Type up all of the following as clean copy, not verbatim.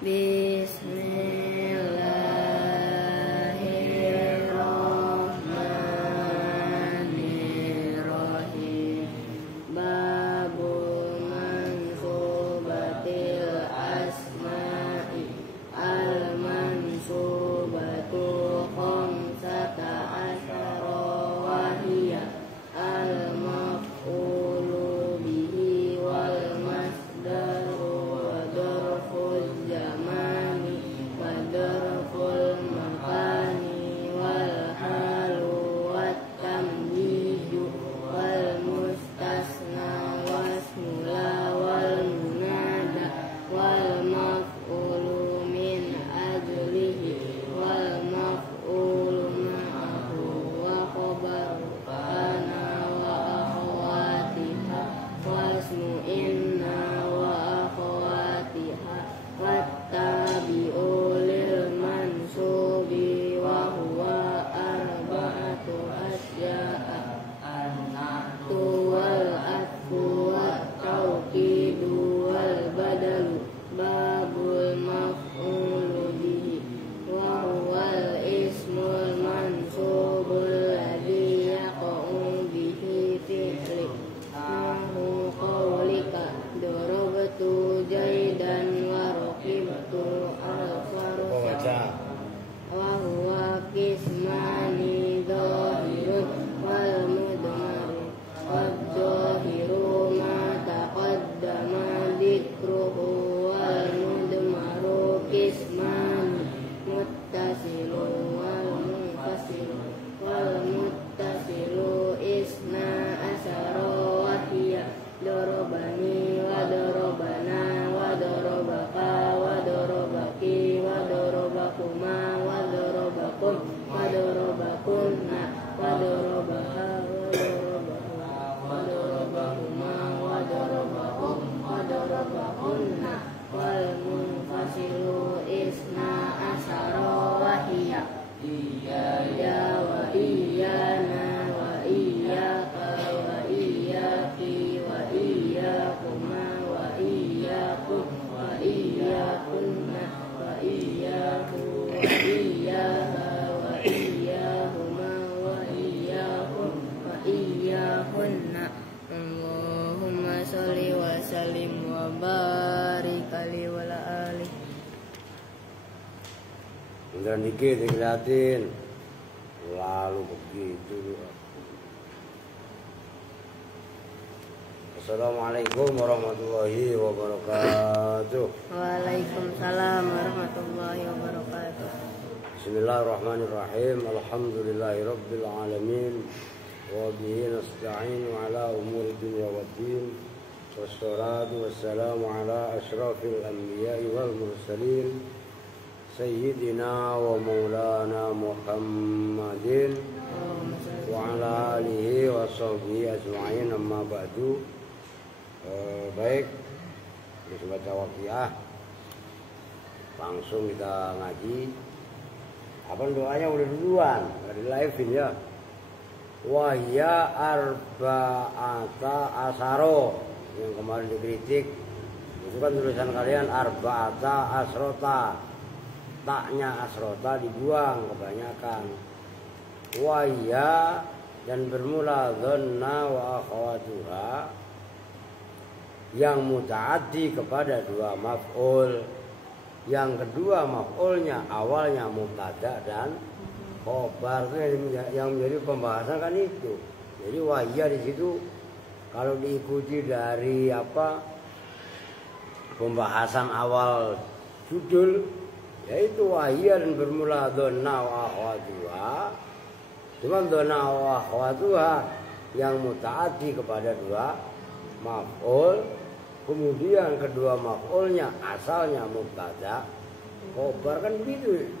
Bismillahirrahmanirrahim. Babul mansubatil asma'i al-mansubatu khamsata asyara wa hiya al-maf'ulu bihi wal masdaru wa darful zamani wa darful makani wal halu wat tamyizu wal mustasna wasmula wal munada wal maf'ulu min ajlihi wal maf'ulu ma'ahu wa khabaru kana wa akhawatiha wasmu inna wa akhawatiha wattabi'u lil mansubi wa huwa arba'atu asya'a an-na'tu wal atfu wat tawkidu wal badalu babul maf'ulu bihi wa huwal ismul mansubul ladzi yaqa'u bihi fi'li nahu qawlika darabtu jaidan wa raqibtu al-farsa wa huwa qismani dhahirun wal mudmaru wad dhahiru ma taqaddama dzikruhu wal mudmaru qismani muttasilu wal munfasilu wal muttasilu isna asyara wa hiya darabani wa darabana wa darabaka wa darabaki wa darabakuma wa darabakum wa darabakunna wa darabaha wa darabahuma wa darabahum wa darabakunna wal munfasilu isna asyara wa hiya iya wa iyana wa iyaka wa iyaki wa iyakuma wa iyakum wa iyakunna wa iyaku wa iyaha wa iyahuma wa iyakum wa iyakunna. Allahumma sholli wa sallim wa barik alaihi wa ala alihi. Dan dikit dilihatin lalu begitu. Assalamualaikum warahmatullahi wabarakatuh. Waalaikumsalam warahmatullahi wabarakatuh. Bismillahirrahmanirrahim. Alhamdulillahi rabbil alamin. Wa bihi nasta'inu ala umuri dunya waddin. Wassalatu wassalamu ala asyrafil anbiya'i wal mursalin. Sayyidina wa maulana Muhammadin wa ala alihi wa sahbihi ajma'in, amma ba'du. Baik, baca waqiah, langsung kita ngaji. Apa doanya udah duluan, nggak di live-in ya. Wahya arba'ata asaro, yang kemarin dikritik itu kan tulisan kalian arba'ata asrota, taknya asrota dibuang kebanyakan. Wahya dan bermula dhanna wa akhawatuha, yang mutaaddi kepada dua maf'ul. Yang kedua maf'ulnya awalnya mubtada dan khobar, itu yang menjadi pembahasan kan itu. Jadi wahya di situ kalau diikuti dari pembahasan awal judul, yaitu wahya dan bermula dhanna wa akhawatuha. Cuma dhanna wa akhawatuha yang mutaaddi kepada dua maf'ul, kemudian kedua maf'ulnya asalnya mubtada khobar, kan begitu.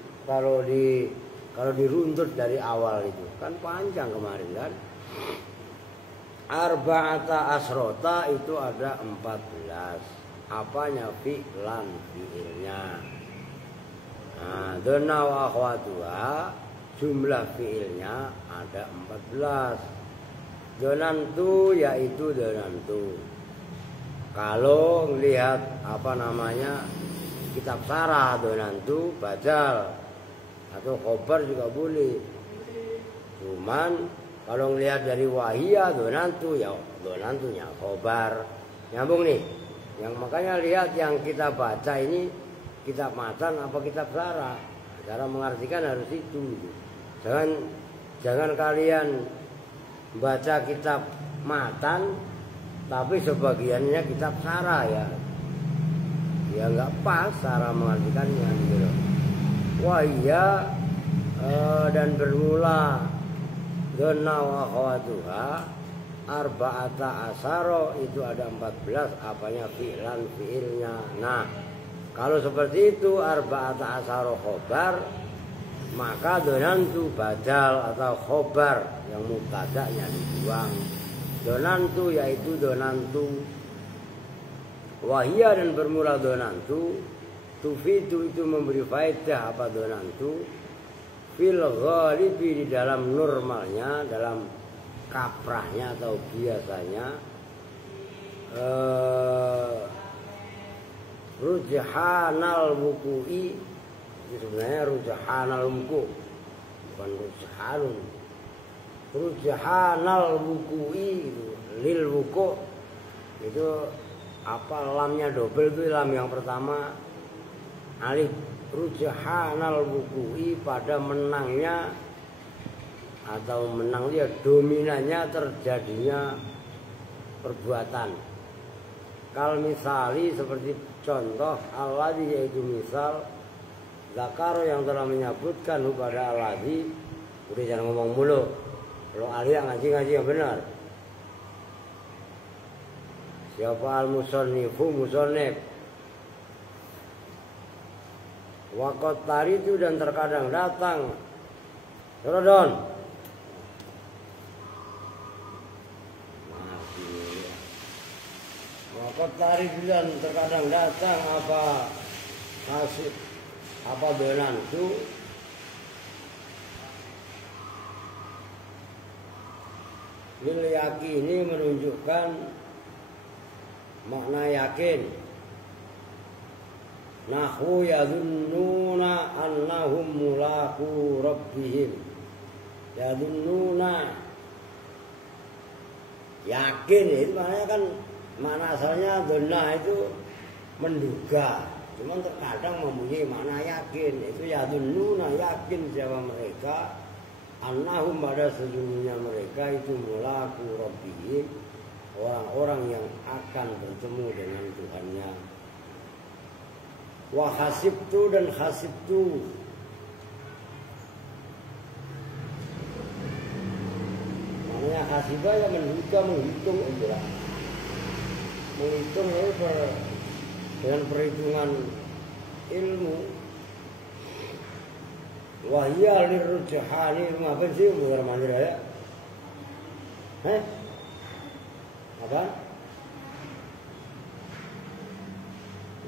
Kalau diruntut dari awal itu kan panjang kemarin kan. Arba'ata asrota itu ada 14. Apanya? Fi'lan, fi'ilnya. Nah, dhanna wa akhwatuha jumlah fi'ilnya ada 14. Dhanantu yaitu dhanantu. Kalau melihat kitab sarah donantu badal atau khobar juga boleh. Cuman kalau ngelihat dari wahia donantu ya donantunya khobar. Nyambung nih. Yang makanya lihat yang kita baca ini kitab matan apa kitab sarah. Cara mengartikan harus itu. Jangan kalian baca kitab matan tapi sebagiannya kitab sarah ya. Ya nggak pas cara mengartikannya gitu. Wah iya dan bermula dona wa khawatuha arba'ata asaro itu ada 14 apanya fiilnya. Nah kalau seperti itu arba'ata asaro khobar maka donantu badal atau khobar yang mubtada'nya dibuang. Donantu yaitu donantu wahia dan bermula donantu tufitu itu memberi faedah apa donantu fil ghalibi di dalam normalnya dalam kaprahnya atau biasanya rujhanal wuku'i itu sebenarnya rujhanal wuku bukan rujhanun rujhanal wuku'i itu lil wuku itu apa lamnya double itu lam yang pertama alif rujhanal wuku'i pada menangnya atau menangnya dominannya terjadinya perbuatan. Kal misali seperti contoh alladzi yaitu misal zakaro yang telah menyebutkan kepada alladzi. Udah jangan ngomong mulu. Kalau alia ngaji yang benar. Siapa al-musannifu musannif. Waqat taridu dan terkadang datang. Rodon. Waqat taridu dan terkadang datang apa hasil apa donantu lil yakini menunjukkan makna yakin. Nahwu yadhunnuna annahum mulaqu rabbihim. Yadhunnuna yakin itu maknanya kan makna asalnya dhanna itu menduga. Cuman terkadang mempunyai makna yakin. Itu yadhunnuna yakin siapa mereka annahum pada sesungguhnya mereka itu mulaqu rabbihim orang-orang yang akan bertemu dengan Tuhannya. Wa hasibtu dan hasibtu maknanya hasibah ya menghitung itu lah. Menghitung itu dengan perhitungan ilmu. Wahya lirujhani apa sih bukan mandir ya? Apa?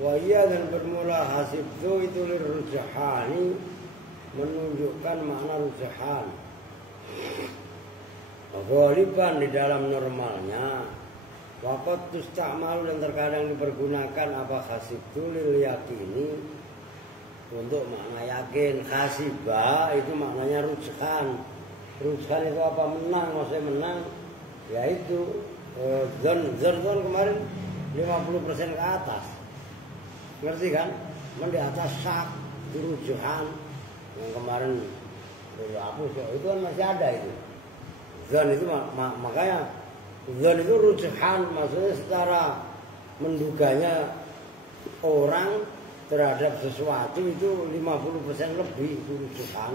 Wahya dan bermula hasibtu itu lirujhani menunjukkan makna rujhan. Ghaliban di dalam normalnya. Waqat tusta'malu dan terkadang dipergunakan apa hasibtu lil yakini untuk makna yakin. Hasibah itu maknanya rujhan. Rujhan itu apa? Menang, maksudnya menang. Yaitu zon kemarin 50% ke atas. Ngerti kan? Di atas sak rujhan yang kemarin dihapus itu kan masih ada itu. Zon itu makanya zon itu rujhan maksudnya secara menduganya orang terhadap sesuatu itu 50% lebih itu rujhan.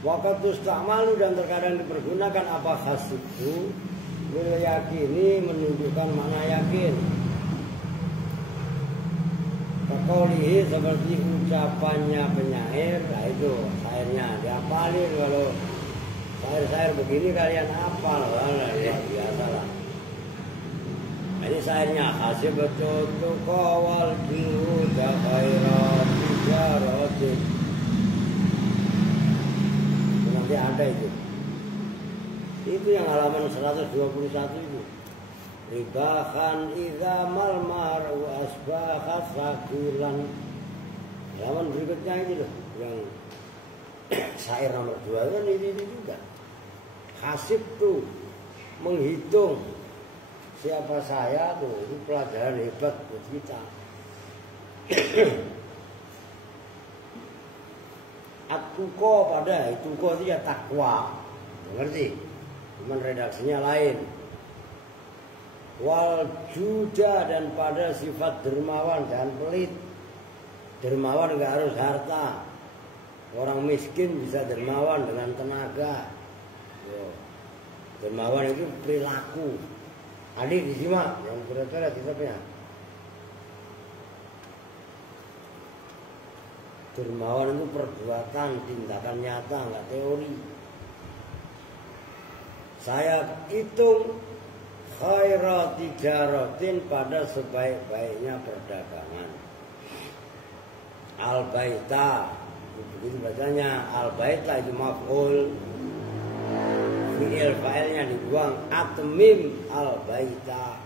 Waqat tusta'malu dan terkadang dipergunakan apa hasibtu lil yakini menunjukkan makna yakin. Kaqaulihi seperti ucapannya penyair, nah itu syairnya dihafalin. Kalau syair-syair begini kalian hafal, luar biasa lah. Ini syairnya hasibtu tuqawal juda khairat tijaratin. Nanti ada itu yang halaman 121 itu. ribahan idza mal maru asbaha sakilan. Halaman berikutnya ini loh yang syair nomor 2 kan ini juga. Hasib tuh menghitung siapa saya tuh, itu pelajaran hebat buat kita. At-tuqa pada itu itu ya takwa, ngerti? Cuman redaksinya lain. Wal juda dan pada sifat dermawan dan pelit. Dermawan enggak harus harta. Orang miskin bisa dermawan dengan tenaga. Dermawan itu perilaku. Adik disimak yang berat-berat kitabnya. Dermawan itu perbuatan, tindakan nyata, enggak teori. Saya hitung khairat tijaratin pada sebaik-baiknya perdagangan. Al-baita, begitu bacanya. Al-baita itu maf'ul, fi'il fa'ilnya dibuang. Atmim al-baita,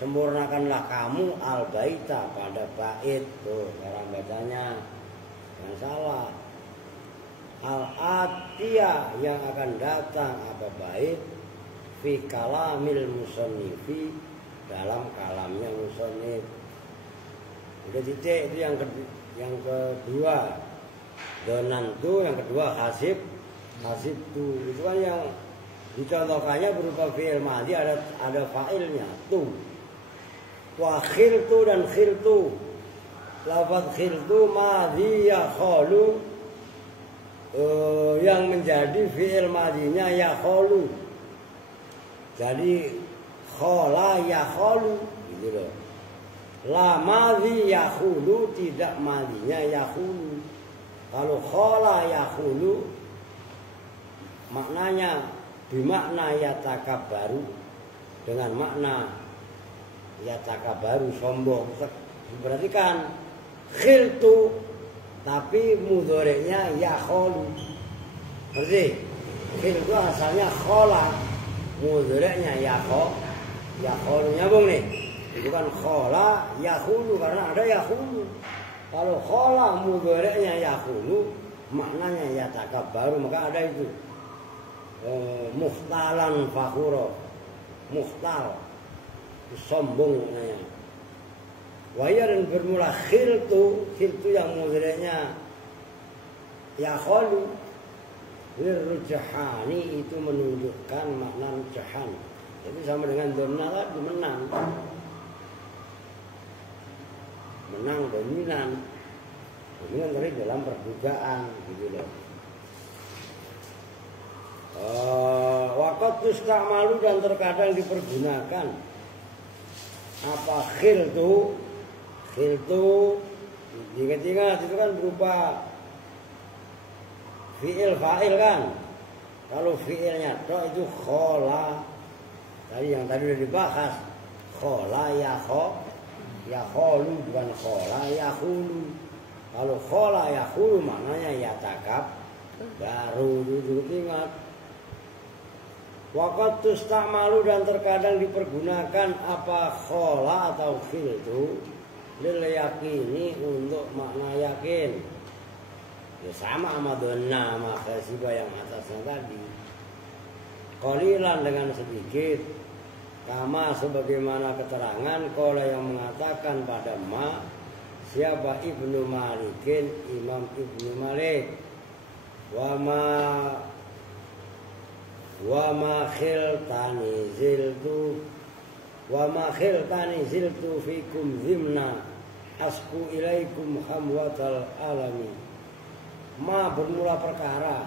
sempurnakanlah kamu al-baita pada bait. Tuh cara bacanya yang salah. Al-atiyah yang akan datang apa bait fi kalamil musannifi, dalam kalamnya musannif. Udah titik itu yang kedua. Donan tu yang kedua hasib tu itu kan yang dicontohkannya berupa fi'il madhi, ada fa'ilnya tu. Wa khiltu dan khiltu. Lafaz khiltu madhi ya khalu, yang menjadi fi'il madhinya ya khalu. Jadi khala ya khalu gitu loh. La madhi ya khulu, tidak madhinya ya khulu. Kalau khala ya khulu maknanya bimakna ya takabbaru, dengan makna ya takabbaru sombong. Berarti kan khiltu tapi mudhari'nya ya khalu. Berarti khiltu asalnya khala, mudhari'nya ya khalu, nyambung nih. Itu kan khala yahulu karena ada yahulu. Kalau khala mudhari'nya yahulu, maknanya ya takabbaru, maka ada itu muhtalan fakhura, muhtal sombong namanya. Waya dan bermula khiltu yang mudhari'nya ya khalu, lirrujhani itu menunjukkan makna rujhan. Itu sama dengan donna tadi, menang dominan. Dominan dari dalam perbukaan gitu loh. Waqat tusta'malu dan terkadang dipergunakan apa khiltu diingat-ingat itu kan berupa fi'il fa'il kan. Kalau fi'ilnya toh itu khala, yang tadi udah dibahas, khala ya khalu, bukan khala ya khulu. Kalau khala ya khulu maknanya ya takab baru, duduk ingat. Waqat tusta'malu dan terkadang dipergunakan apa khala atau khiltu lil yakini, untuk makna yakin. Ya sama sama donna sama khasiba yang atasnya tadi. Qalilan dengan sedikit, kama sebagaimana keterangan qala yang mengatakan pada ma, siapa Ibnu Malikin, Imam Ibnu Malik. Wa ma khiltani ziltu fikum zimna asku ilaikum khamwatal alami. Ma bermula perkara,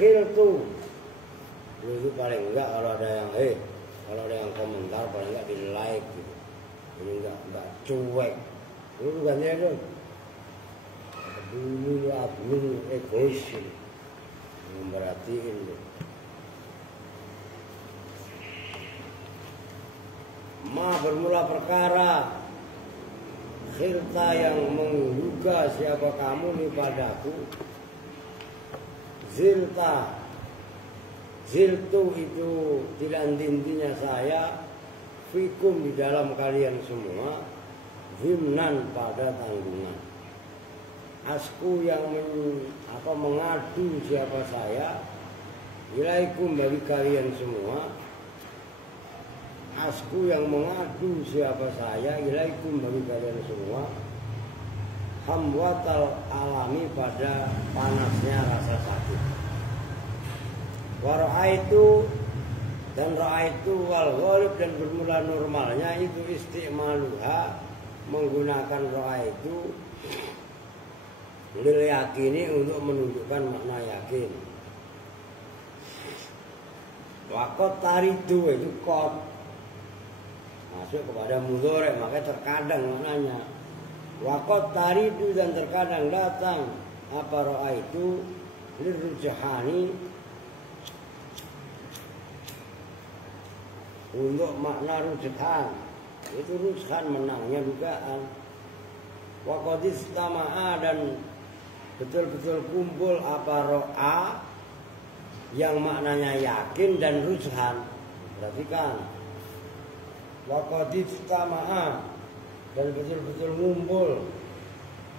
khiltu itu paling enggak kalau ada yang komentar paling enggak di like gitu. Ini enggak cuek. Lu bukannya dong. Dulu egois gitu. Memperhatiin tuh. Ma bermula perkara, khilta yang menduga siapa kamu nih padaku. Zilta, ziltu itu tidak intinya saya, fikum di dalam kalian semua, zimnan pada tanggungan. Asku yang mengadu siapa saya, ilaikum bagi kalian semua. Asku yang mengadu siapa saya, ilaikum bagi kalian semua. Hamwatal alami pada panasnya rasa sakit. Wara'aitu dan ra'aitu wal ghalib dan bermula normalnya itu istimaluha menggunakan ra'aitu lil yakini untuk menunjukkan makna yakin. Wakot taridu itu kot masuk kepada mudhari, makanya terkadang maknanya wakot taridu dan terkadang datang apa roa itu lirujahani untuk makna rujukan. Itu rujukan menangnya dugaan. Wakodis tama'a dan betul-betul kumpul apa roa yang maknanya yakin dan rujukan. Perhatikan. Wakodis tama'a dan betul-betul ngumpul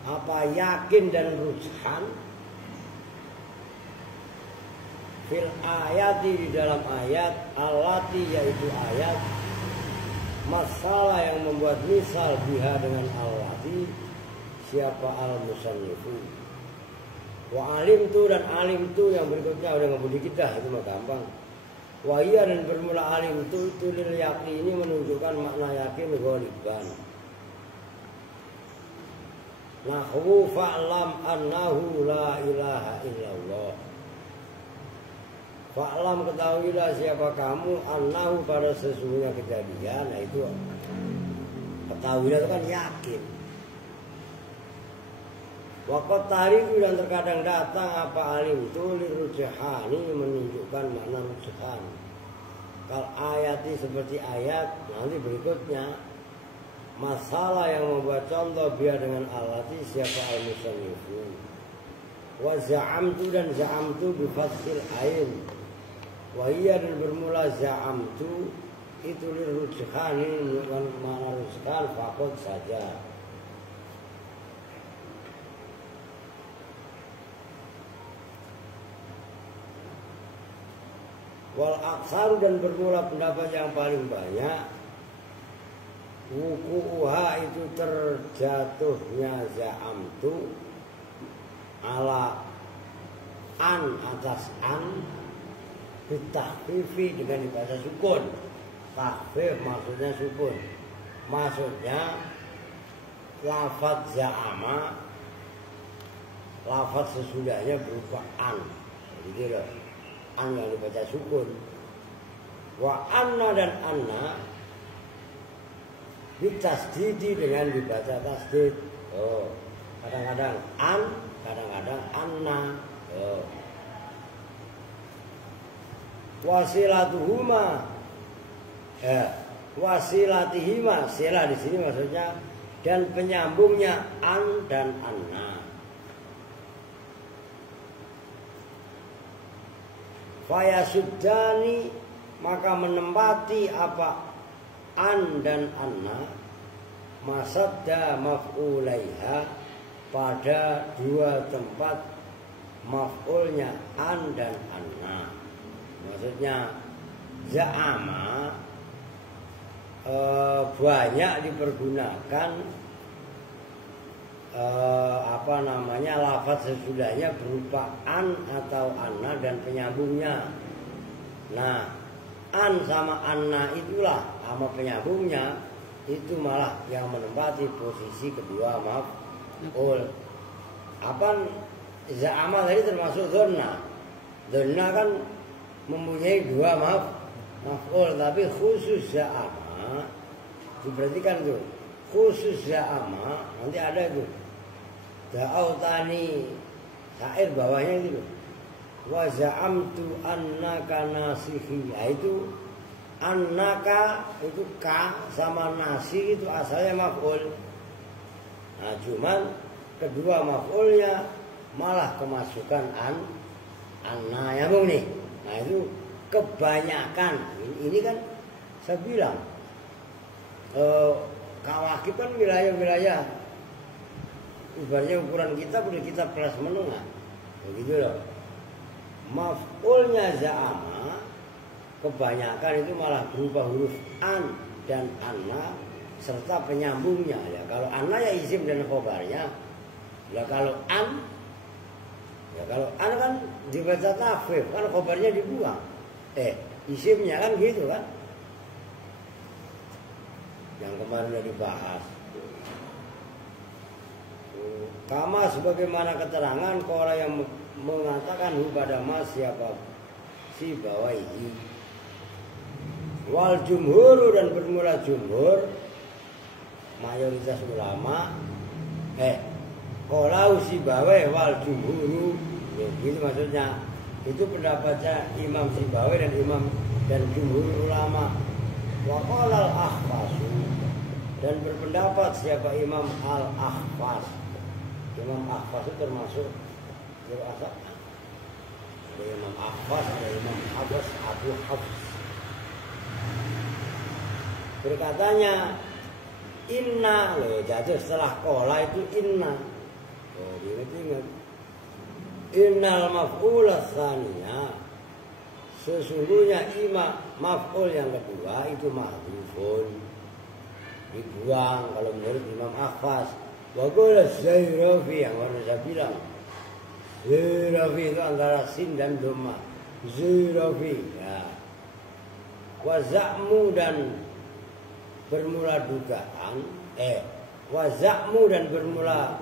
apa yakin dan rujukan fil ayati di dalam ayat allati yaitu ayat masalah yang membuat misal biha dengan allati siapa al-musannifu wa alim tu dan alim tu yang berikutnya udah ngebudi kita itu mah gampang. Wa iya dan bermula alim tu itu lil yakin ini menunjukkan makna yakin ghaliban. Nahwu fa'lam annahu la ilaha illallah. Fa'lam ketahuilah siapa kamu annahu pada sesungguhnya kejadian. Nah itu ketahuilah itu kan yakin. Waqat tariku dan terkadang datang apa alim itu lirujahani menunjukkan makna rujukan. Kal ayati seperti ayat nanti berikutnya. Masalah yang membuat contoh biar dengan alati siapa al-musannifu. Wa za'amtu dan za'amtu bifathil ain. Wa iya dan bermula za'amtu itu lirujhan ini menunjukkan makna rujhan fakot saja. Wal aksaru dan bermula pendapat yang paling banyak. Wuku'uha itu terjatuhnya za'amtu ala an atas an bitahfifi dengan dibaca sukun. Tahfif maksudnya sukun. Maksudnya lafaz za'ama lafaz sesudahnya berupa an. Jadi an yang dibaca sukun. Wa anna dan anna ditasdidi dengan dibaca tasdid. Oh, kadang-kadang an, kadang-kadang anna. Oh. Wasilatuhuma, wasilatihima, sila di sini maksudnya dan penyambungnya an dan anna. Fayasuddani maka menempati apa an dan anna masadda maf'ulaiha pada dua tempat maf'ulnya an dan anna. Maksudnya za'ama banyak dipergunakan lafaz sesudahnya berupa an atau anna dan penyambungnya. Nah, an sama anna itulah sama penyambungnya itu malah yang menempati posisi kedua maf'ul. Apa za'ama tadi termasuk dhanna. Dhanna kan mempunyai dua maf'ul, tapi khusus za'ama diperhatikan tuh. Khusus za'ama nanti ada itu. Da'autani syair bawahnya itu. Wa za'amtu annaka nasihi. Itu annaka itu ka sama nasi itu asalnya maf'ul. Nah, cuman kedua maf'ulnya malah kemasukan anna nyambung nih. Nah itu kebanyakan. Ini kan saya bilang Kawakib kan wilayah-wilayah ibaratnya ukuran kita udah kita kelas menengah. Begitu loh. Maf'ulnya za'ama kebanyakan itu malah berupa huruf an dan anna serta penyambungnya ya. Kalau anna ya isim dan khobarnya. Ya kalau an kan dibaca tafwid kan khobarnya dibuang. Isimnya kan gitu kan. Yang kemarin sudah dibahas. Kama sebagaimana keterangan orang yang mengatakan pada mas siapa si bawaihi. Wal jumhur dan bermula jumhur mayoritas ulama kalau si bawai wal jumhuru ya, gitu maksudnya itu pendapatnya Imam Sibawi dan Imam dan jumhur ulama. Wa qala al-Akhfas dan berpendapat siapa Imam al-Akhfas. Imam Akhfas itu termasuk ada Imam Akhfas, ada Imam Abbas, Abu Hafs. Berkatanya inna loh, jadi setelah kola itu inna. Oh, ingat. Innal maf'ul tsaniyah. Sesungguhnya maf'ul yang kedua itu mahdhufun. Dibuang kalau menurut Imam Akhfas. Wa qala Zairafi yang baru saya bilang. Zairafi itu antara sin dan dhamma. Zairafi ya. Wa za'mu dan bermula dugaan wa za'mu dan bermula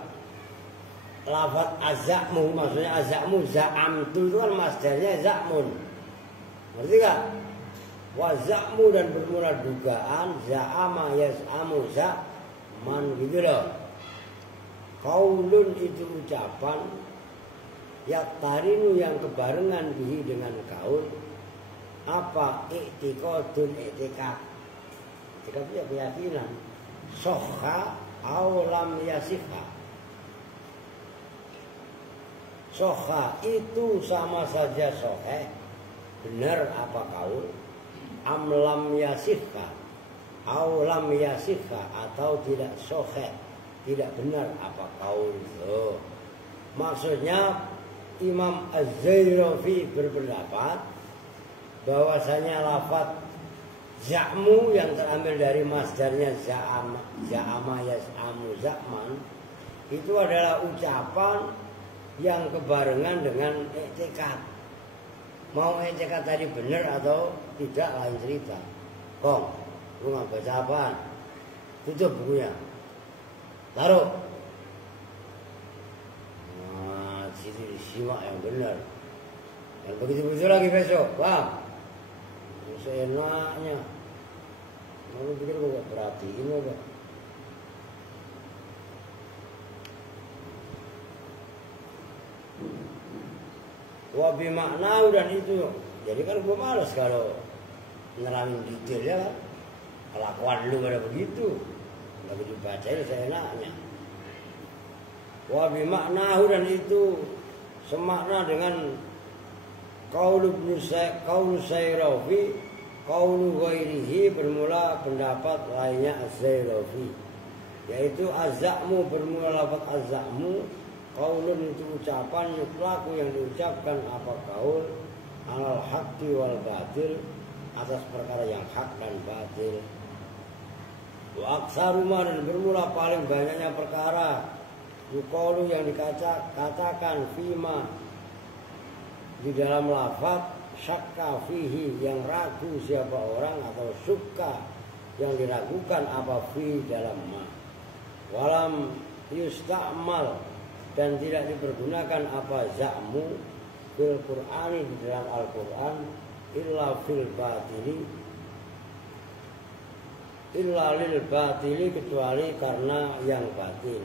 lafaz az'mu maksudnya az'mu za'amtu itu kan masdarnya za'mun. Ngerti gak? Wa za'mu dan bermula dugaan za'ama yas'amu za'man gitu loh. Qaulun itu ucapan yaktarinu yang kebarengan bihi dengan kaul apa i'tiqadun i'tiqad. Jika punya keyakinan soha au lam yasifha. Soha itu sama saja sohe benar apa kaul am lam yasifha au lam yasifha atau tidak sohe tidak benar apa kaul. Maksudnya Imam Az-Zairafi berpendapat bahwasanya lafaz za'mu yang terambil dari masdarnya za'ama yas'amu za'man itu adalah ucapan yang kebarengan dengan i'tikad. Mau i'tikad tadi benar atau tidak lain cerita. Kong, lu nggak baca apaan? Tutup bukunya. Taruh. Nah, situ disimak yang benar. Dan begitu-begitu lagi besok, paham? Seenaknya. Lalu pikir gue gak perhatiin apa. Wabi maknau dan itu. Jadi kan gue males kalau nerangin detailnya kan. Kelakuan lu pada begitu. Lagi dibacain seenaknya. Wabi maknau dan itu semakna dengan Qaul Zairafi Qaulu ghairihi bermula pendapat lainnya Az-Zairafi yaitu az-za'mu bermula lafaz az-za'mu qaulun itu ucapan pelaku yang diucapkan apa qaul alal haqqi wal batil atas perkara yang hak dan batil. Wa aksaruma dan bermula paling banyaknya perkara yuqalu yang dikatakan fima di dalam lafaz syakka fihi yang ragu siapa orang atau syukka yang diragukan apa fi dalam ma walam yusta'mal dan tidak dipergunakan apa za'mu fil Qur'ani di dalam Al-Qur'an illa fil batili illa lil batili kecuali karena yang batil.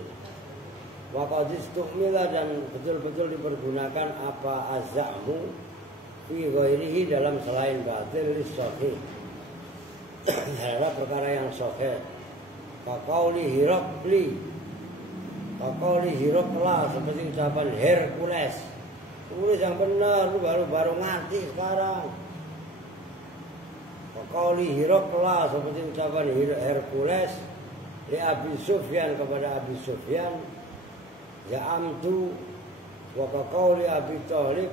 Wa qad istumila dan betul-betul dipergunakan apa az-za'mu fi ghairihi dalam selain batil sahih. Ada perkara yang sahih. Ka qauli Hiraqli Kaqauli Hirokla, seperti ucapan Hercules. Tulis yang benar, lu baru ngerti sekarang. Kaqauli Hirokla, seperti ucapan Hercules li Abi Sufyan kepada Abi Sufyan. Za'amtu wa kaqauli Abi Thalib,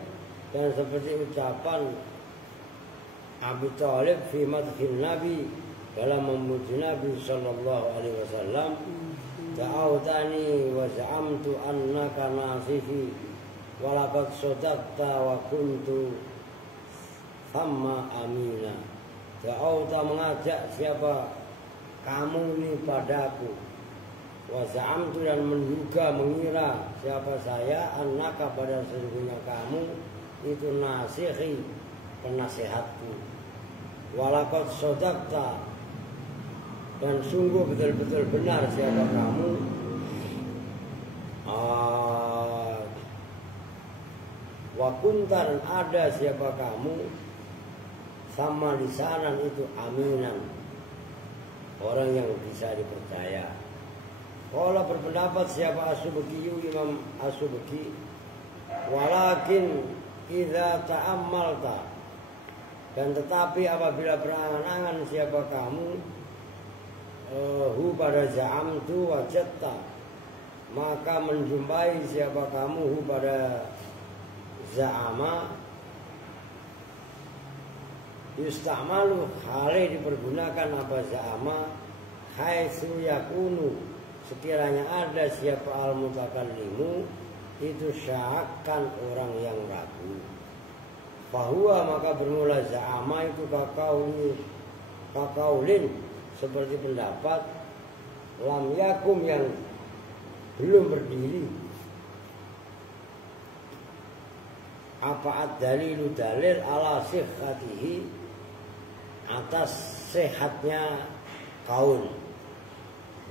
dan seperti ucapan Abi Thalib fi madhil Nabi, dalam memuji Nabi sallallahu alaihi wasallam. Da'autani wa za'amtu annaka nasifi wa laqad sadaqta wa kuntu thamma amina. Da'auta, mengajak siapa kamu ini padaku, wa za'amtu, dan menduga mengira siapa saya, annaka, pada sesungguhnya kamu itu nasihi, penasihatku. Wa laqad sadaqta, dan sungguh betul-betul benar siapa kamu. Wa kunta, dan ada siapa kamu, sama lisanan itu aminan, orang yang bisa dipercaya. Kalau berpendapat siapa As-Subki, Imam As-Subki, walakin idza ta'ammalta, dan tetapi apabila berangan-angan siapa kamu, hu pada za'amtu wajadta, maka menjumpai siapa kamu hu pada za'ama, yusta'malu, hale dipergunakan apa za'ama, haitsu yakunu, sekiranya ada siapa al-mutakallimu itu syakkan, orang yang ragu. Fahuwa, maka bermula za'ama itu kakaulin, seperti pendapat lam yakum, yang belum berdiri. Apa ad-dalilu, dalil ala sihhatihi, atas sehatnya kaul.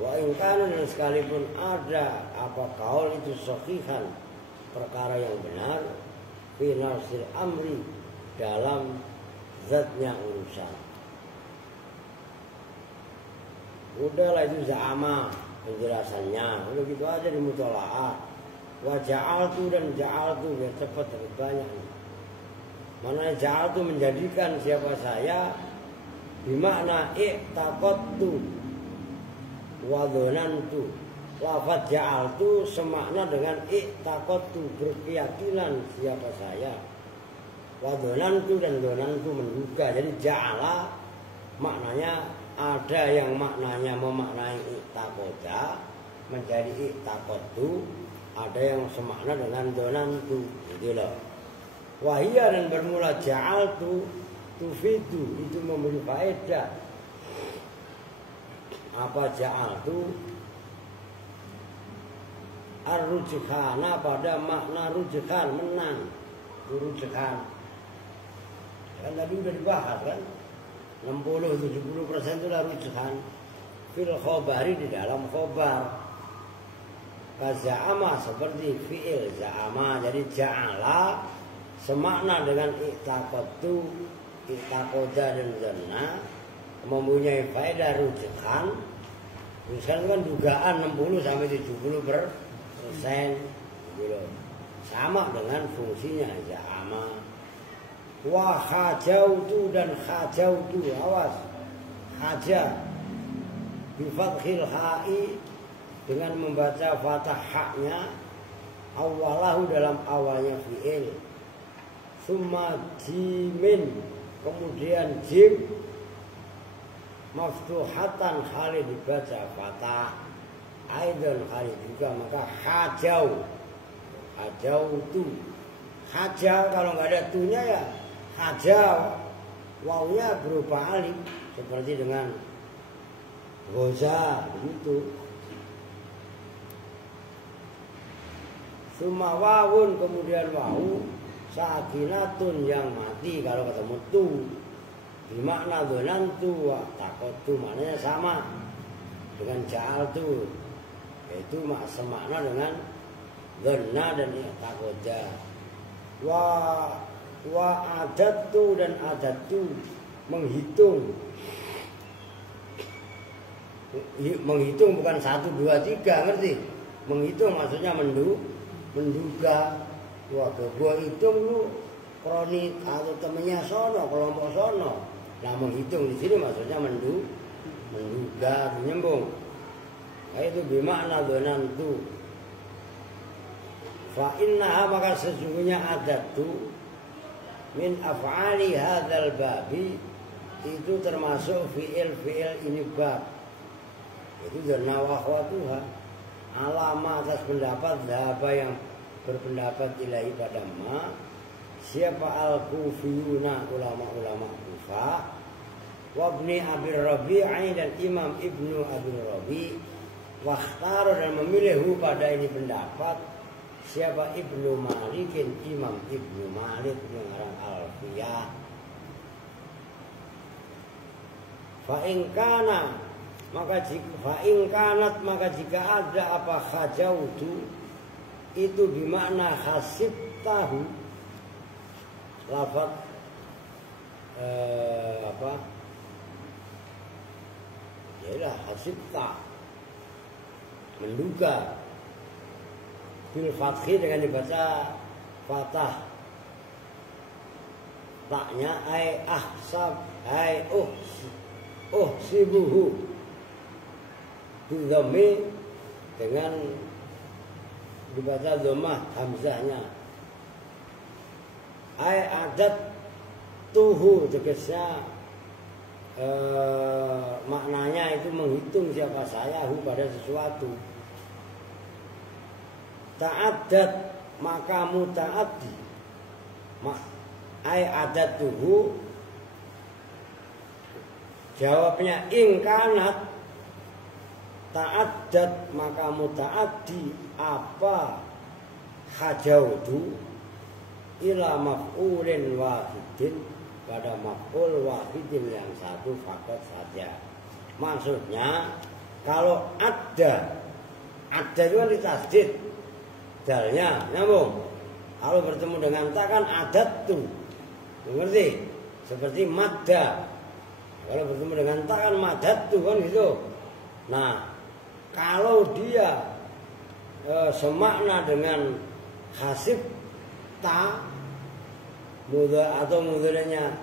Wa in kana, dan sekalipun ada apa kaul itu sahihan, perkara yang benar, fi nafsil amri, dalam zatnya urusan. Udahlah itu za'ama penjelasannya, udah gitu aja di mutola'ah. Wa ja'altu, dan ja'altu, biar cepat lebih banyak. Mana ja'altu, menjadikan siapa saya, bimakna i'taqadtu wa dhonantu. Lafaz ja'altu semakna dengan i'taqadtu, berkeyakinan siapa saya, wa dhonantu, dan dhonantu menduga. Jadi ja'ala maknanya ada yang maknanya memaknai i'taqada menjadi i'taqadtu, ada yang semakna dengan dhonantu, gitu loh. Wahia, dan bermula ja'altu tufidu, itu memberi faedah. Apa ja'altu? Ar-rujhana, pada makna rujhan, menang. Rujhan kan tadi udah dibahas kan, 60-70% itu lah rujhan. Fil khobari, di dalam khobar. Kaza'ama, seperti fi'il za'ama. Jadi ja'ala semakna dengan i'taqadtu, i'taqada dan dhanna, mempunyai faedah rujhan. Rujhan kan dugaan 60-70%, gitu. Sama dengan fungsinya za'ama. Wa khajautu, dan khajautu, awas, haja bi fathil ha'i, dengan membaca fathah haknya, awalahu, dalam awalnya fi'il, summa jimin, kemudian jim, maftuhatan, kali dibaca fathah, aidan kali juga, maka hajau, hajautu. Haja kalau nggak ada tunya ya haja, wawnya berupa alif, seperti dengan goza, begitu. Suma wawun, kemudian wawu, sakinatun, yang mati kalau ketemu tu. Bimakna dhonantu wa takotu, maknanya sama dengan ja'altu, yaitu semakna dengan dhonna dan takoda. Wa adatu, dan adatu menghitung. Menghitung bukan 1, 2, 3, ngerti? menghitung maksudnya menduga. Wah, gua hitung lu kroni atau temennya sono, kelompok sono. Nah, menghitung di sini maksudnya menduga, nyambung. Nah, itu bermakna donantu. Fa innaha maka sesungguhnya adatu min af'ali hadzal babi itu termasuk fi'il ini bab. Itu dona wa akhwatuha. Alama atas pendapat apa yang berpendapat ilahi pada ma siapa al-kufiyuna ulama-ulama Kufah wabni Abil Rabi'i dan Imam Ibnu Abil Rabi' wakhtar dan memilih pada ini pendapat siapa Ibnu Malikin Imam Ibnu Malik mengarang Alfiyah fa'ingkana maka jika ada apa khajautu itu bermakna hasib tahu lafaz yalah hasibta menduga bil fathi dengan dibaca fathah taknya ai ahsab ai sibuhu bidhammi dengan dibaca dhammah hamzahnya ai adat tuhu tegasnya maknanya itu menghitung siapa saya pada sesuatu. Ta'addat maka muta'addi ai adat tuhu jawabnya ingkanat ta'addat maka muta'addi apa hajautu ila maf'ulin wahidin pada maf'ul wahidin yang satu fakat saja. Maksudnya kalau ada itu kan ditasdid dalnya nyambung. Kalau bertemu dengan ta kan adat tuh, mengerti? Seperti madda. Kalau bertemu dengan ta kan madat tuh kan gitu. Nah kalau dia semakna dengan hasib ta muda atau mudanya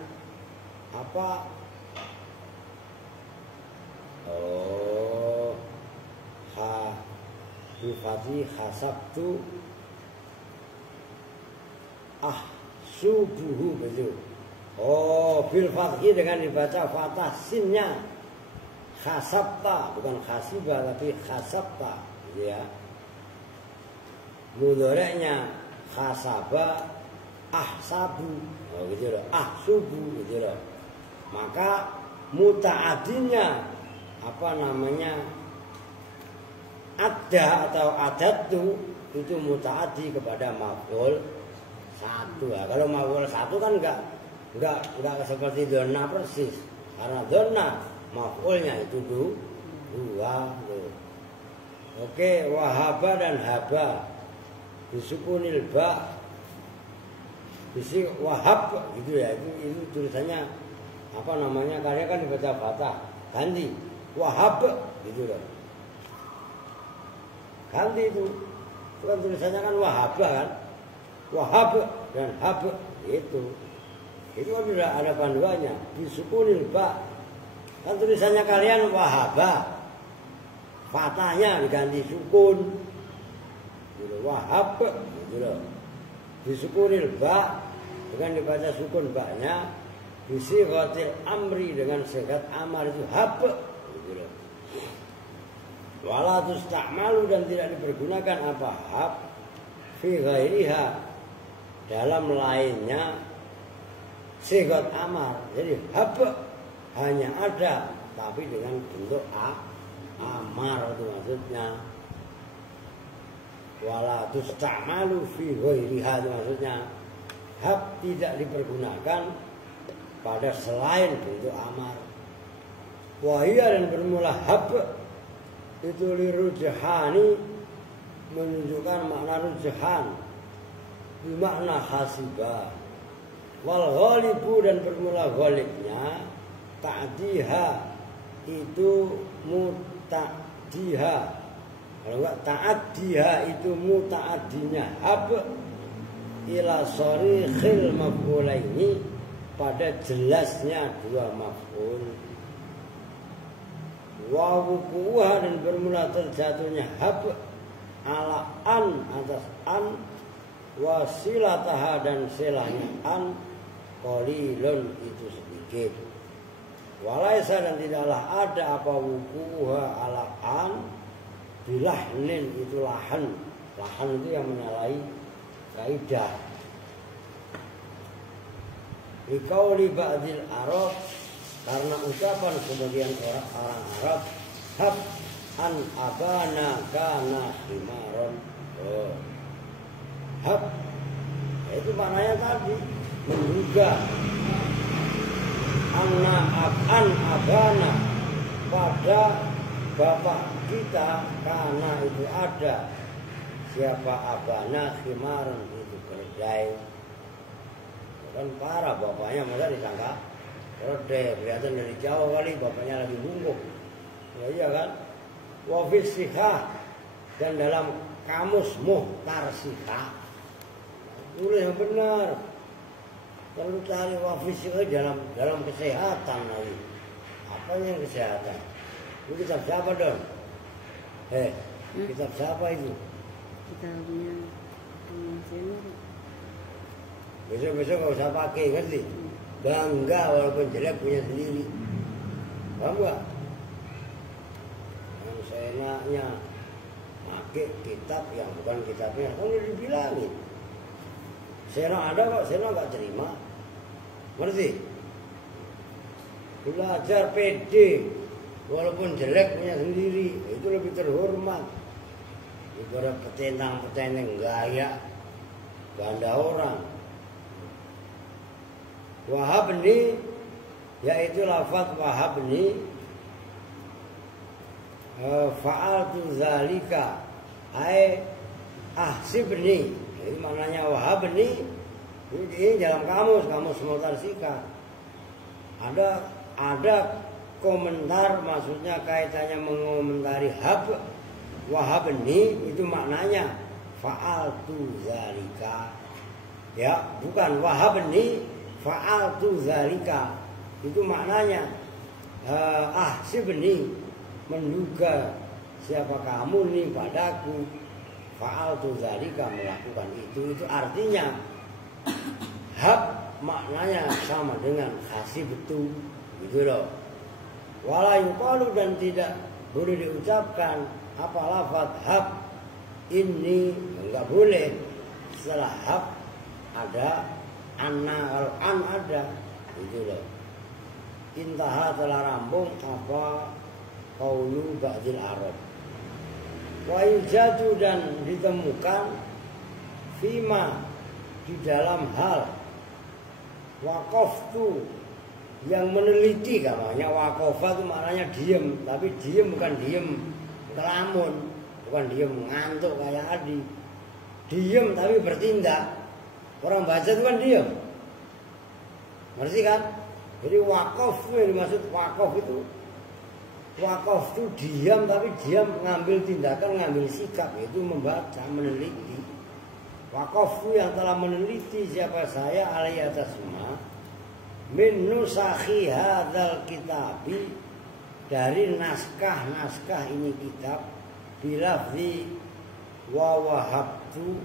apa? Bifati hasabtu subuhu begitu. Bil fathi dengan dibaca fathah sinnya hasabta bukan khasiba tapi hasabta gitu ya. Mudorenya khasaba ahsabu gitu loh, ahsubu gitu loh. Maka mutaadinya apa namanya ada atau adat itu mutaadi kepada maf'ul satu. Nah, kalau maf'ul satu kan enggak seperti donna persis karena donna maf'ulnya itu dua tuh. Oke, wahaba dan haba disukunil ba bisi wahab gitu ya, itu tulisannya apa namanya karya kan dibaca fathah ganti wahab gitu loh, ganti itu kan tulisannya kan wahaba kan, wahab dan hab itu kan sudah ada panduannya disukunil ba kan tulisannya kalian wahaba fathahnya diganti sukun gitu, wahab gitu loh. Disukunil ba dengan dibaca sukun ba-nya bisi ghatil amri dengan sigat amar itu hab gitu. Wala tusta'malu dan tidak dipergunakan apa hab fi ghairiha dalam lainnya sigat amar. Jadi hab hanya ada tapi dengan bentuk amar itu maksudnya. Wala tusta'malu fi ghairiha maksudnya hab tidak dipergunakan pada selain bentuk amar. Wahia dan bermula hab itu lirujhani menunjukkan makna rujhan bermakna hasiba. Wal ghalibu dan bermula ghalibnya ta'diha itu muta'diha Kalau enggak ta'addiha itu muta'addinya hab ila sharikhil maf'ulaini pada jelasnya dua maf'ul. Wa wuquha dan bermula terjatuhnya hab ala an atas an wasilataha dan silahnya an qalilun itu sedikit. Walaisa dan tidaklah ada apa wuquha ala an bilahnin itu lahan. Lahan itu yang menyalahi kaidah. Liqauli ba'dil Arab karena ucapan kemudian orang Arab hab an abana kana himaron. Oh. Hab itu maknanya tadi menduga an abana pada bapak kita karena itu ada siapa abana himaron itu keledai. Kan parah bapaknya masa disangka keledai, kelihatan dari jauh kali bapaknya lagi bungkuk. Ya iya kan? Wa fisihah dan dalam kamus Muhtar Sikah tulis yang benar. Kalau cari wafis itu dalam kesehatan lagi. Apa yang kesehatan? Itu kitab siapa Don? Kitab siapa itu? Kitabnya Senior. Besok gak usah pakai ngerti? Bangga walaupun jelek punya sendiri. Paham gak? Yang seenaknya pakai kitab yang bukan kitabnya, kan udah dibilangin. Seno ada kok, Seno gak terima. Ngerti? Belajar PD walaupun jelek punya sendiri, itu lebih terhormat. Ibarat petentang-petenteng gaya ganda orang. Wahabni yaitu lafaz wahabni fa'altu zalika ai ahsibni. Ini maknanya wahabni ini dalam kamus Muhtar Sikah. Ada komentar maksudnya kaitannya mengomentari hab. Wahabni itu maknanya fa'altu zalika. Ya, bukan wahabni fa'altu zalika. Itu maknanya ahsibni menduga siapa kamu nih padaku. Fa'altu zalika melakukan itu artinya hab maknanya sama dengan hasibtu gitu loh. Wala yuqalu dan tidak boleh diucapkan apa lafaz hab ini enggak boleh. Setelah hab ada anna, kalau an ada itu loh. Intaha telah rampung apa qaulu ba'dil Arab. Wa yujadu dan ditemukan fima di dalam hal waqaftu yang meneliti namanya. Waqafa itu maknanya diem, tapi diem bukan diem kelamun, bukan diem ngantuk kayak Adi. Diem tapi bertindak. Orang baca itu kan diem. Ngerti kan? Jadi waqaf yang dimaksud waqaf itu diam tapi diam mengambil tindakan, mengambil sikap, yaitu membaca, meneliti. Waqaftu yang telah meneliti siapa saya alaihi atas ma min nusakhi hadzal kitabi dari naskah ini kitab bilafzi wa wahabtu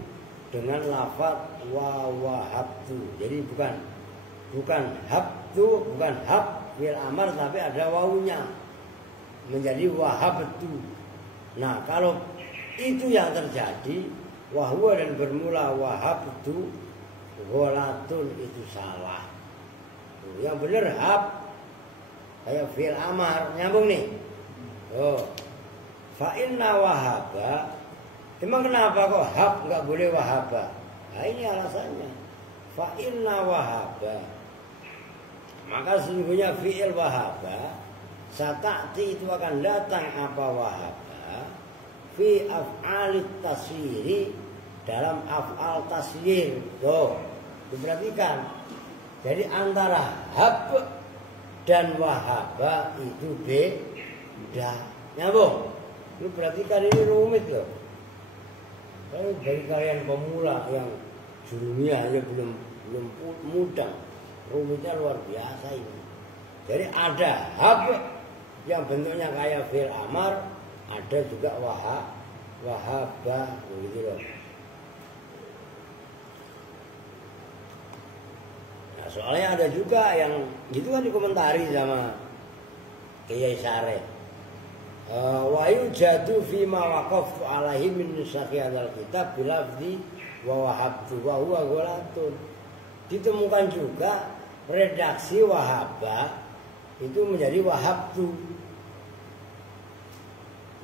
dengan lafaz wa wahabtu. Jadi bukan habtu, bukan hab fil amar tapi ada wawunya. Menjadi wahabtu. Nah kalau itu yang terjadi wahwa dan bermula wahabtu gholatun itu salah. Yang benar hab kayak fil amar nyambung nih. Fa inna wahaba. Emang kenapa kok hab nggak boleh wahaba? Nah ini alasannya. Fa inna wahaba. Maka sesungguhnya fi'il wahaba sata'ti itu akan datang apa wahaba fi af'alit taswiri dalam af'al taswir. Tuh, diperhatikan. Jadi antara hab dan wahaba itu beda. Nyambung? Lu perhatikan ini rumit loh. Kalau bagi kalian pemula yang dunia aja belum mudah, rumitnya luar biasa ini. Jadi ada hab yang bentuknya kayak fi'il amar, ada juga wahaba begitu loh. Nah, soalnya ada juga yang gitu kan dikomentari sama Kiai Sareh. Wa yujadu fi ma waqaftu alaihi min nusakhi hadzal kitab bilafzi wa wahabtu wa huwa ghalatun. Ditemukan juga redaksi wahaba itu menjadi wahabtu.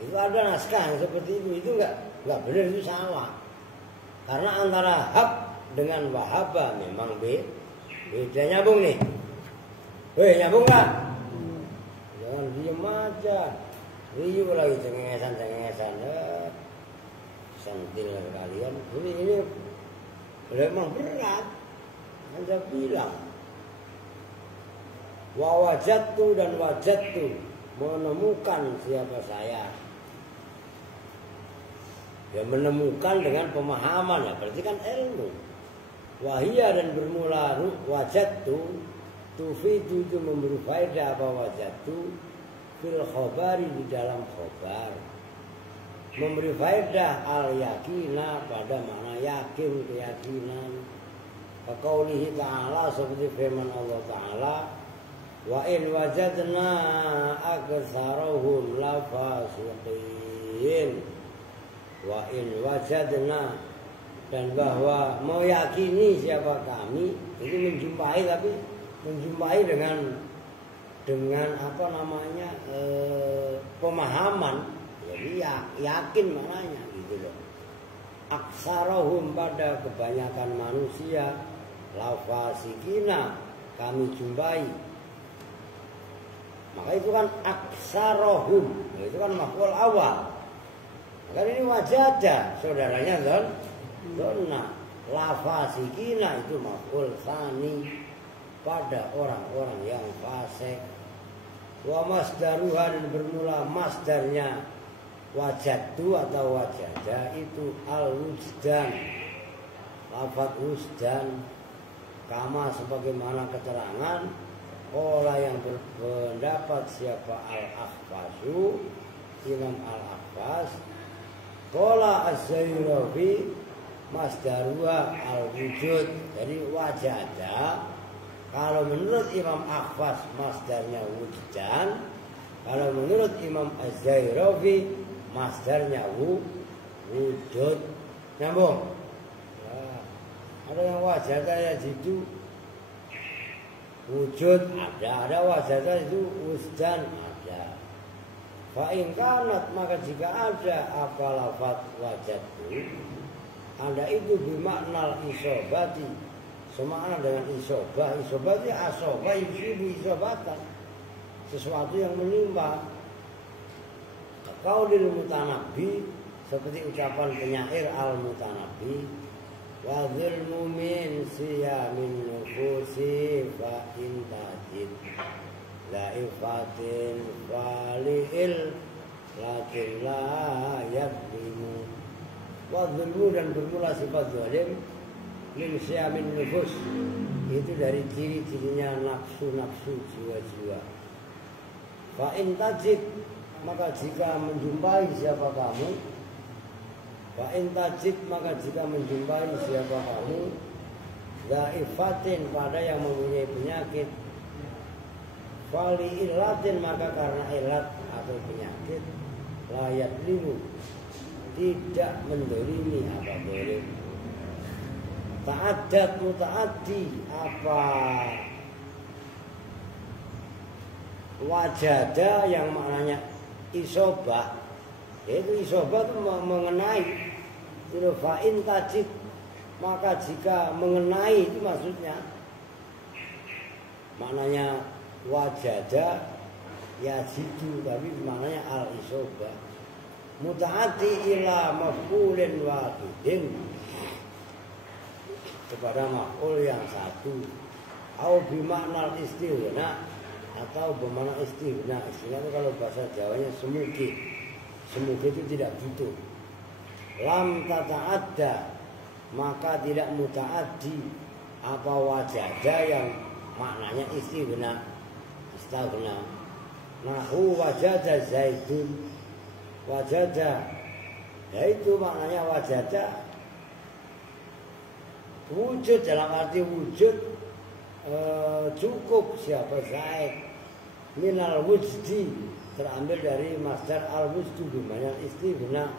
Itu ada naskah yang seperti itu enggak benar, itu salah. Karena antara hab dengan wahaba memang beda. Nyambung nih. Weh, nyambung kan? Jangan diem aja. Riuh lagi cengengesan. Sentil kalian. Ini memang berat. Anda bilang. Wa wajadtu dan wajadtu, menemukan siapa saya. Ya menemukan dengan pemahaman, ya berarti kan ilmu. Wahia dan bermula wajadtu, tufidu itu memberi faedah apa wajadtu fil khobari di dalam khobar. Memberi faedah al yakina pada makna yakin, keyakinan. Kaqaulihi ta'ala seperti firman Allah Ta'ala, wa in wajadna aktsarahum lafasiqin. Wa in wajadna, dan bahwa meyakini siapa kami itu menjumpai, tapi menjumpai dengan apa namanya pemahaman, jadi yakin maknanya gitu loh. Aksarahum pada kebanyakan manusia, lafasikina kami jumpai. Maka itu kan aksarahum, itu kan maf'ul awal. Maka ini wajada saudaranya donna, lafasikina itu maf'ul tsani pada orang-orang yang fasik. Wa masdaruha, dan bermula masdarnya wajadtu atau wajada itu al-wujdan, lafaz wujdan, kama sebagaimana keterangan Qala yang berpendapat siapa al-Akhfasu, Imam al-Akhfas. Qala az-Zairafi masdaruha al-wujud. Jadi wajada, kalau menurut Imam Akhfas masdarnya wujdan, kalau menurut Imam az-Zairafi masdarnya wujud. Nyambung? Nah, ada yang wajada ya jitu wujud, ada wajada itu wujdan, ada. Fa in kanat, maka jika ada apa lafaz wajadtu, ada itu bimakna isobati, semakna dengan isobah. Isobati asobah yusibu isobatan, sesuatu yang menimpa. Qaulil mutanabbi, seperti ucapan penyair al-mutanabbi, wa dzilmu min siyamin nufusi fa in tajid la ifatin falil lakin la yadlimu. Wa dzilmu, dan bermula sifat zalim, min siyamin nufus, itu dari ciri-cirinya nafsu-nafsu jiwa-jiwa. Fa in tajid, maka jika menjumpai siapa kamu, wa in tajid, maka jika menjumpai siapa kamu, dhaifatin, pada yang mempunyai penyakit, fali ilatin, maka karena ilat atau penyakit, layat limu, tidak mendolimi apa boleh. Ta'adat muta'addi, apa wajada yang maknanya isobah, yaitu isobah itu mengenai. Itu fa'in tajid, maka jika mengenai, itu maksudnya maknanya wajada yajidu, tapi maknanya al-isobah. Muta'ati ila maf'ulin wahidin, kepada maf'ul yang satu. Au bimakna istighna, atau bermakna istighna. Istighna itu kalau bahasa Jawanya semugi. semoga itu tidak butuh. Lam tata'adda, maka tidak muta'addi apa wajada yang maknanya istighna. Nahu wajada zaidun, wajada, yaitu maknanya wajada wujud, dalam arti wujud cukup siapa Zaid. Minal wujdi, terambil dari masdar al-wujdu bimana istighna.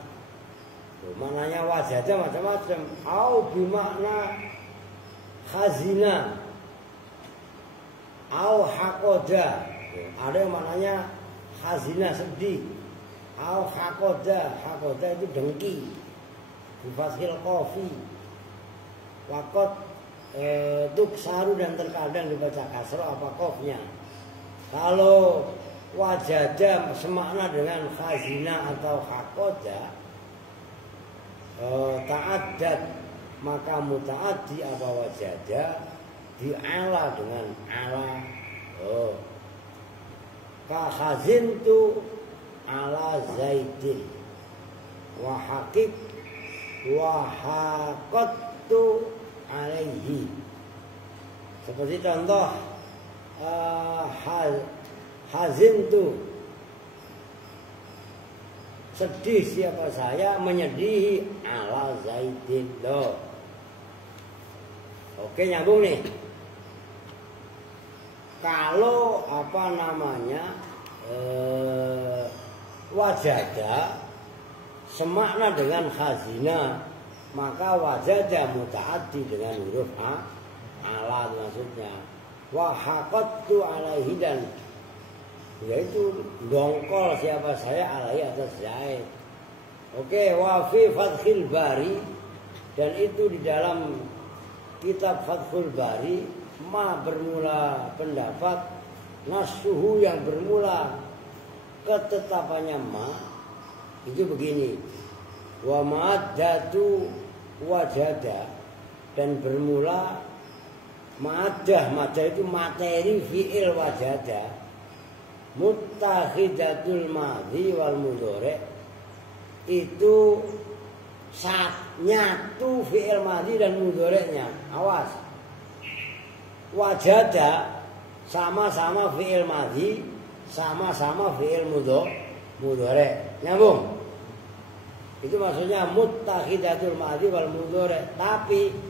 Maknanya wajada macam-macam. Au bimakna khazina, au hakoda, ada yang maknanya khazina sedih. Au hakoda, hakoda itu dengki. Bifathil qafi. Wakot tuksaru, dan terkadang dibaca kasroh apa qafnya. Kalau wajada semakna dengan khazina atau hakoda, ta'addad, maka muta'addi apa wajada di'ala dengan ala. Ka khazintu ala zaidin wa haqiq wa haqattu alaihi. Seperti contoh hazintu, sedih siapa saya, menyedihi ala zaidin. Loh. Oke, nyambung nih. Kalau apa namanya wajada semakna dengan khazina, maka wajada muta'addi dengan huruf ala maksudnya. Wa haqattu alaihi, dan yaitu dongkol siapa saya alaihi atas Zaid. Oke, wa fi Fathil Bari, dan itu di dalam kitab Fathul Bari, ma bermula pendapat, nasuhu yang bermula ketetapannya ma itu begini. Wa ma'addatu wajada, dan bermula ma'adah, madah itu materi fi'il wajada, muttakhidatul madhi wal mudhari, itu nyatu fi'il madhi dan mudhari'nya. Awas, wajada sama-sama fi'il madhi, sama-sama fi'il mudhari. Nyambung? Itu maksudnya muttakhidatul madhi wal mudhari, tapi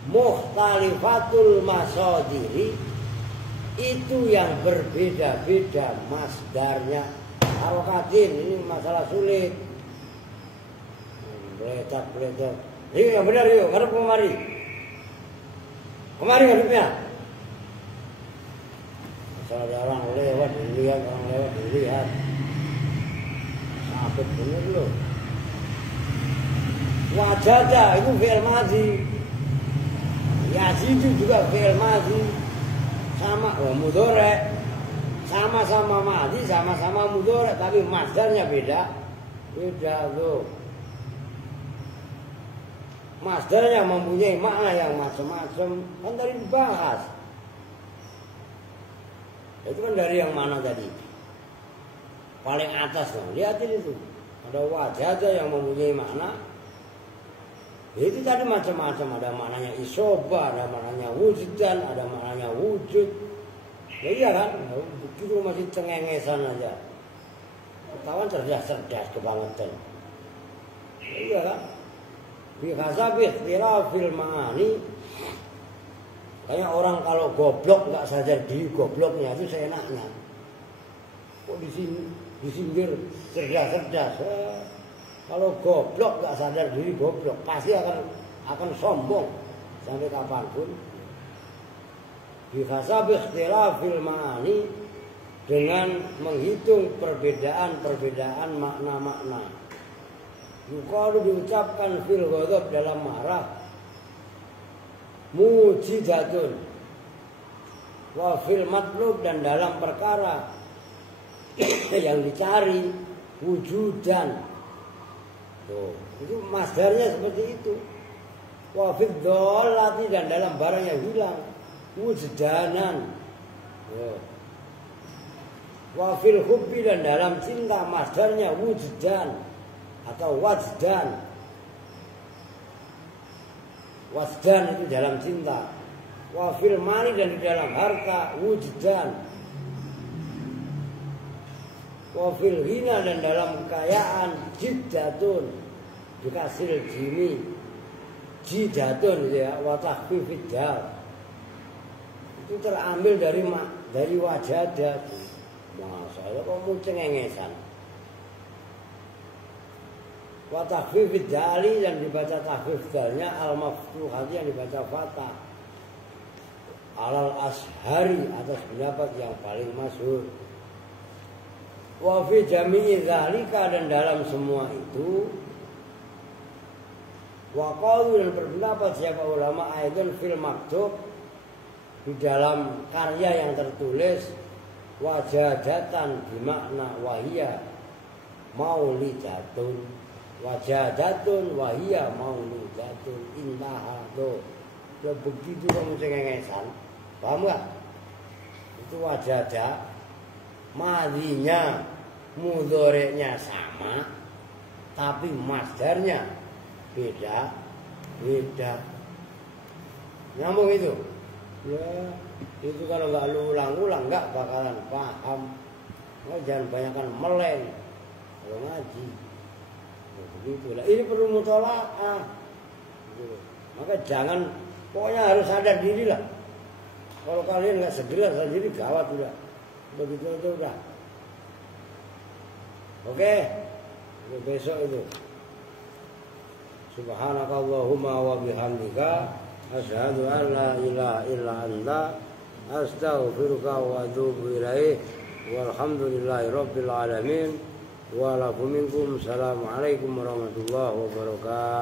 mukhtalifatul masodiri, itu yang berbeda-beda masdarnya. Harokatin, ini masalah sulit. Beletak. Yuk yang benar yuk, ngadep kemari. Kemari ngadepnya. Masalah ada orang lewat dilihat. Sampai bener loh. Wajada itu fi'il madhi. Yazidu juga fi'il madhi. Sama mudhari, sama-sama madhi, sama-sama mudhari, tapi masdarnya beda tuh. Masdarnya mempunyai makna yang macam-macam, kan tadi dibahas. Itu kan dari yang mana tadi? Paling atas dong, lihatin itu. Ada wajada yang mempunyai makna. Itu tadi macam-macam, ada maknanya isoba, ada maknanya wujudan, ada maknanya wujud. Ya iya kan, begitu masih cengengesan aja. Ketahuan cerdas kebangetan. Ya iya kan. Bihasabih tirafil ma'ani. Kayak orang kalau goblok nggak sadar diri gobloknya itu seenaknya. Kok disindir cerdas. Kalau goblok gak sadar diri goblok, pasti akan sombong sampai kapanpun. Bihasab ikhtilafil ma'ani, dengan menghitung perbedaan makna-makna. Yuqalu diucapkan fil ghadab dalam marah, mujidatun, wa fil matlub, dan dalam perkara yang dicari wujudan. Tuh, itu masdarnya seperti itu. Wa fid dhalati, dan dalam barang yang hilang, wujdanan. Wa fil hubbi dan dalam cinta masdarnya wujdan atau wajdan. Wajdan itu dalam cinta. Wa fil mali dan di dalam harta wujdan. Wa fil ghina dan dalam kekayaan jiddatun dikasih jimi jiddatun ya wa takhfifid dal. Itu terambil dari wajada. Masa Allah kok muncul ngengesan. Wa takhfifid dali yang dibaca takhfif dalnya al-maftuhati yang dibaca fatah. Alal ashari atas pendapat yang paling masyhur. Wa fi jami'i dzalika dan dalam semua itu wa qalu dan berpendapat siapa ulama aidan fil maktub di dalam karya yang tertulis wajadatan bermakna wahia maulidatun wajadatun wahia maulidatun innaha do ya begitu kamu cengengesan paham gak? Itu wajadah madinya mudhoreknya sama tapi masdarnya beda nyambung itu ya itu kalau nggak lu ulang-ulang nggak bakalan paham. Jangan banyakkan meleng kalau ngaji begitu lah. Ini perlu mutolaah maka jangan pokoknya harus sadar diri lah. Kalau kalian nggak segera sadar diri gawat udah begitu itu udah. Oke, besok itu. Subhanakallahumma wa bihamdika asyhadu an la ilaha illa anta astaghfiruka wa atubu ilaik. Walhamdulillahirabbil alamin. Wa lakum minkum. Assalamualaikum warahmatullahi wabarakatuh.